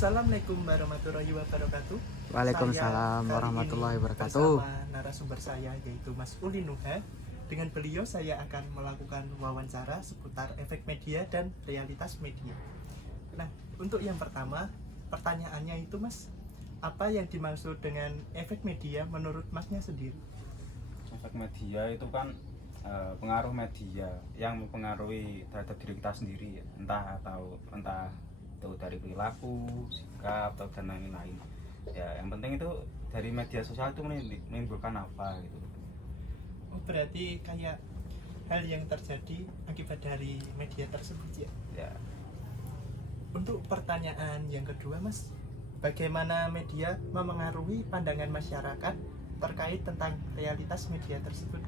Assalamualaikum warahmatullahi wabarakatuh. Waalaikumsalam Saya warahmatullahi kali ini wabarakatuh. bersama narasumber saya yaitu Mas Uli Nuha. Dengan beliau saya akan melakukan wawancara seputar efek media dan realitas media. Nah, untuk yang pertama, pertanyaannya itu Mas, apa yang dimaksud dengan efek media menurut Masnya sendiri? Efek media itu kan pengaruh media yang mempengaruhi terhadap diri kita sendiri ya. entah itu dari perilaku, sikap atau dan lain-lain. Ya, yang penting itu dari media sosial itu menimbulkan apa gitu. Oh, berarti kayak hal yang terjadi akibat dari media tersebut ya? Ya, Untuk pertanyaan yang kedua Mas, bagaimana media memengaruhi pandangan masyarakat terkait tentang realitas media tersebut?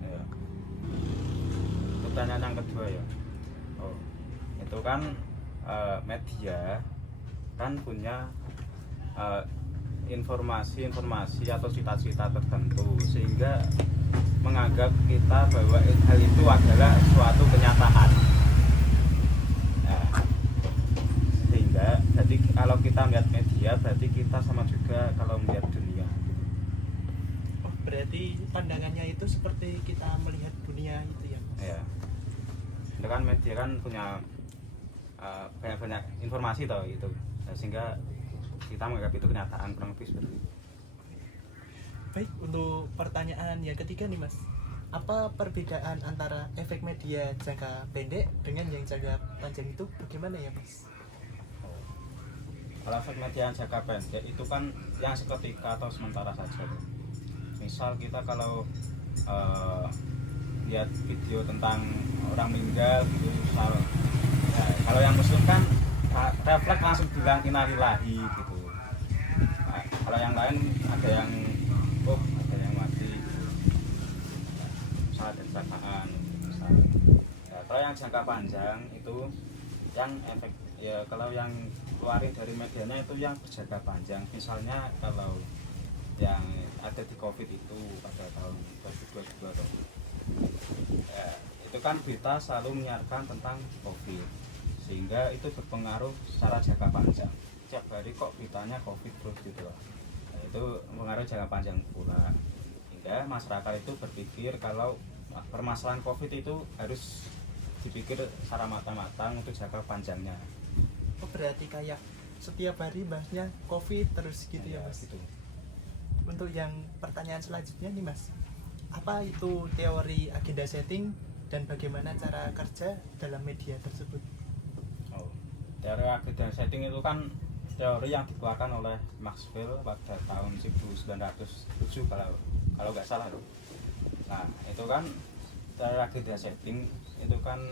ya. Pertanyaan yang kedua ya. Oh, itu kan media kan punya informasi atau cita-cita tertentu sehingga menganggap kita bahwa hal itu adalah suatu kenyataan. Nah, sehingga jadi kalau kita melihat media berarti kita sama juga kalau melihat dunia. Oh, berarti pandangannya itu seperti kita melihat dunia itu ya Mas? Ya, itu kan media kan punya banyak informasi tau gitu. Nah, sehingga kita menganggap itu kenyataan, kurang lebih seperti itu. Baik, untuk pertanyaan yang ketiga nih Mas, apa perbedaan antara efek media jangka pendek dengan yang jangka panjang itu bagaimana ya Mas? Kalau efek media jangka pendek itu kan yang seketika atau sementara saja. Misal kita kalau lihat video tentang orang meninggal gitu, misal ya, kalau yang muslim kan refleks langsung bilang innalillahi gitu. Nah, kalau yang lain ada yang mati gitu. Saat kecelakaan misal. Ya, kalau yang jangka panjang itu yang efek ya, kalau yang keluarin dari medianya itu yang berjangka panjang. Misalnya kalau yang ada di COVID itu pada tahun 2022 ya, itu kan berita selalu menyiarkan tentang COVID sehingga itu berpengaruh secara jangka panjang. Setiap hari kok beritanya COVID terus gitu loh. Nah, itu mengaruh jangka panjang pula hingga masyarakat itu berpikir kalau permasalahan COVID itu harus dipikir secara matang-matang untuk jangka panjangnya. Oh, berarti kayak setiap hari bahasnya COVID terus gitu ya Mas? Gitu. Untuk yang pertanyaan selanjutnya nih Mas, apa itu teori agenda setting dan bagaimana cara kerja dalam media tersebut? Oh, teori agenda setting itu kan teori yang dikeluarkan oleh Maxwell pada tahun 1907 kalau nggak salah loh. Nah, itu kan teori agenda setting itu kan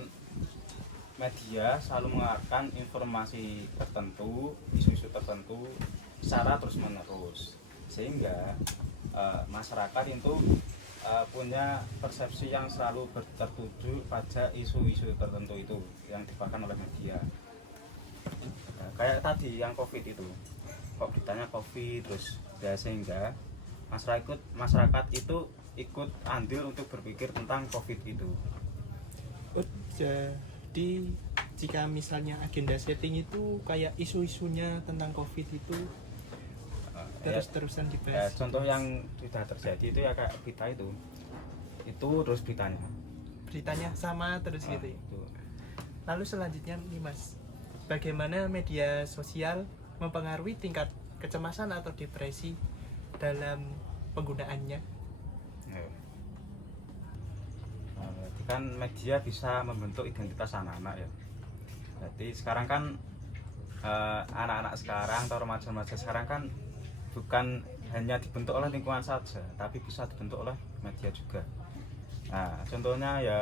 media selalu mengeluarkan informasi tertentu, isu-isu tertentu secara terus-menerus sehingga masyarakat itu punya persepsi yang selalu tertuju pada isu-isu tertentu itu yang dikeluarkan oleh media. Nah, kayak tadi yang COVID itu, kok ditanya COVID terus ya, sehingga masyarakat itu ikut andil untuk berpikir tentang COVID itu. Oh, jadi jika misalnya agenda setting itu kayak isu-isunya tentang COVID itu terus-terusan Ya, dibahas. contoh yang sudah terjadi itu ya kayak berita itu terus beritanya Sama terus gitu ya. itu. Lalu selanjutnya nih Mas, bagaimana media sosial mempengaruhi tingkat kecemasan atau depresi dalam penggunaannya? Ya. Jadi kan media bisa membentuk identitas anak-anak ya. Jadi sekarang kan anak-anak sekarang atau remaja-remaja sekarang kan bukan hanya dibentuk oleh lingkungan saja, tapi bisa dibentuk oleh media juga. Nah, contohnya ya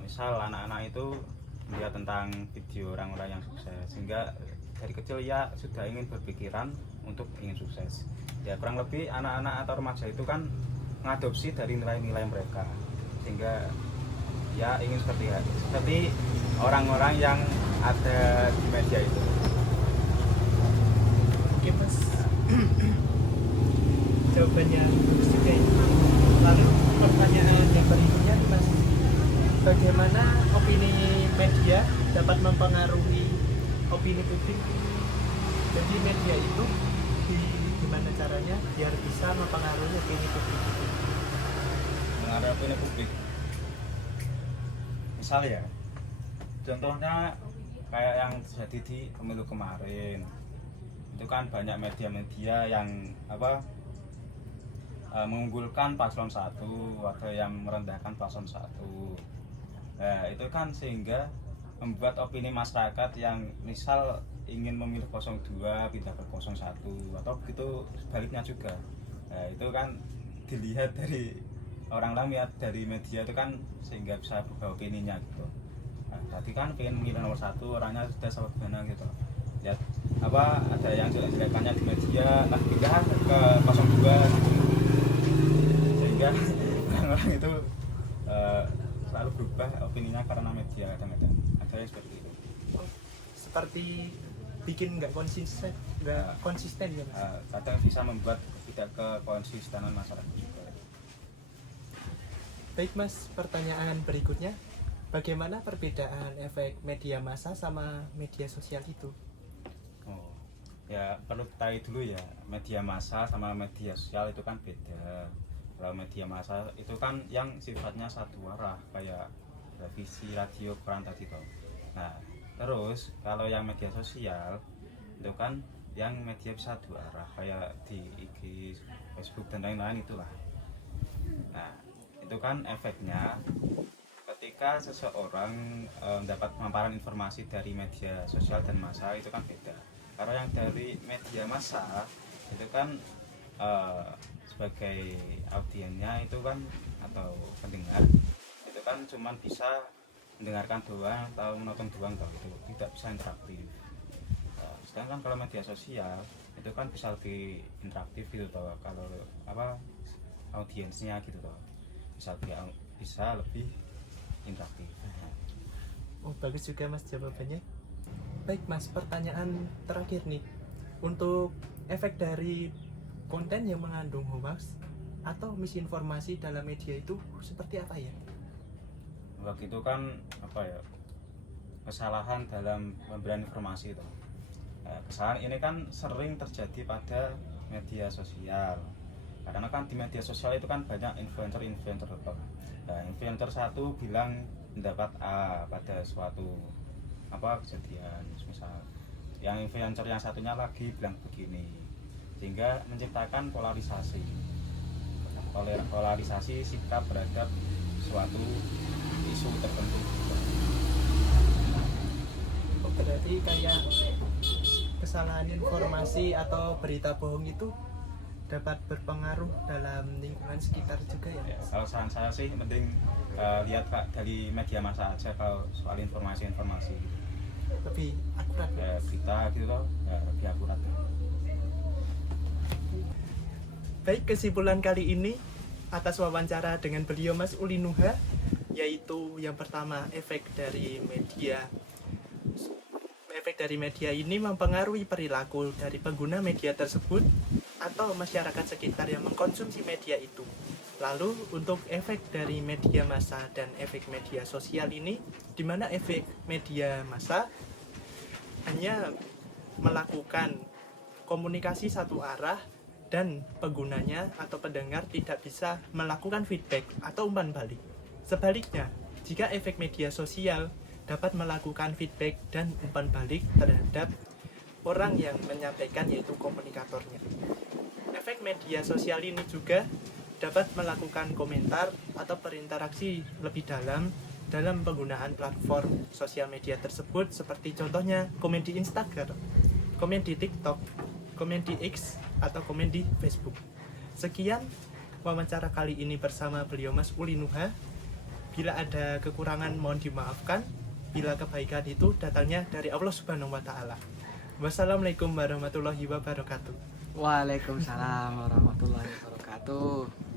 misal anak-anak itu melihat tentang video orang-orang yang sukses sehingga dari kecil ya sudah ingin berpikiran untuk ingin sukses. Ya kurang lebih anak-anak atau remaja itu kan mengadopsi dari nilai-nilai mereka sehingga ya ingin seperti orang-orang yang ada di media itu. Oke Mas, jawabannya bagus juga ya. Lalu pertanyaan yang berikutnya nih Mas, bagaimana opini media dapat mempengaruhi opini publik. Jadi media itu gimana caranya biar bisa mempengaruhi opini publik itu. Mengenai opini publik, misal ya contohnya kayak yang terjadi di pemilu kemarin, itu kan banyak media-media yang mengunggulkan paslon 1 atau yang merendahkan paslon 1. Nah, itu kan sehingga membuat opini masyarakat yang misal ingin memilih 02 pindah ke 01 atau begitu sebaliknya juga. Nah, itu kan dilihat dari orang lain, lihat dari media itu kan sehingga bisa berubah opininya gitu. Nah, tadi kan pengen memilih nomor 1, orangnya sudah salah gimana gitu. Lihat ada yang jelek-jelekannya di media, pindah ke 02 gitu. Sehingga orang-orang itu selalu berubah opininya karena media. Kadang-kadang ada yang seperti itu. Seperti bikin nggak konsisten ya Mas? Kadang bisa membuat tidak kekonsistenan masyarakat juga. Baik Mas, pertanyaan berikutnya, bagaimana perbedaan efek media massa sama media sosial itu? Oh, ya perlu ketahui dulu ya, media massa sama media sosial itu kan beda. Kalau media massa itu kan yang sifatnya satu arah kayak televisi, radio, koran tadi toh. Nah, terus kalau yang media sosial itu kan yang media bisa dua arah kayak di IG, Facebook dan lain-lain itulah. Nah, itu kan efeknya ketika seseorang mendapat pemaparan informasi dari media sosial dan massa itu kan beda. Kalau yang dari media massa itu kan sebagai audiennya itu kan atau pendengar itu kan cuma bisa mendengarkan doang atau menonton doang toh, itu tidak bisa interaktif. Sedangkan kalau media sosial itu kan bisa lebih interaktif gitu toh, kalau audiensnya gitu toh bisa lebih interaktif. Oh, bagus juga Mas jawabannya. Baik Mas, pertanyaan terakhir nih, untuk efek dari konten yang mengandung hoax atau misinformasi dalam media itu seperti apa ya? Waktu itu kan kesalahan dalam pemberian informasi itu. Kesalahan ini kan sering terjadi pada media sosial. Karena kan di media sosial itu kan banyak influencer. Nah, influencer satu bilang pendapat A pada suatu kejadian, misal yang influencer yang satunya lagi bilang begini, sehingga menciptakan polarisasi sikap terhadap suatu isu tertentu. Oh, berarti kayak kesalahan informasi atau berita bohong itu dapat berpengaruh dalam lingkungan sekitar juga ya? Kalau saran saya sih mending lihat dari media massa aja kalau soal informasi lebih akurat ya, berita gitu loh ya, lebih akurat. Baik, kesimpulan kali ini atas wawancara dengan beliau Mas Uli Nuha, yaitu yang pertama, efek dari media ini mempengaruhi perilaku dari pengguna media tersebut atau masyarakat sekitar yang mengkonsumsi media itu. Lalu untuk efek dari media massa dan efek media sosial ini, di mana efek media massa hanya melakukan komunikasi satu arah dan penggunanya atau pendengar tidak bisa melakukan feedback atau umpan balik. Sebaliknya, jika efek media sosial dapat melakukan feedback dan umpan balik terhadap orang yang menyampaikan, yaitu komunikatornya. Efek media sosial ini juga dapat melakukan komentar atau berinteraksi lebih dalam penggunaan platform sosial media tersebut, seperti contohnya komen di Instagram, komen di TikTok, komen di X, atau komen di Facebook. Sekian wawancara kali ini bersama beliau Mas Uli Nuha. Bila ada kekurangan mohon dimaafkan, bila kebaikan itu datangnya dari Allah Subhanahu wa Ta'ala. Wassalamualaikum warahmatullahi wabarakatuh. Waalaikumsalam warahmatullahi wabarakatuh.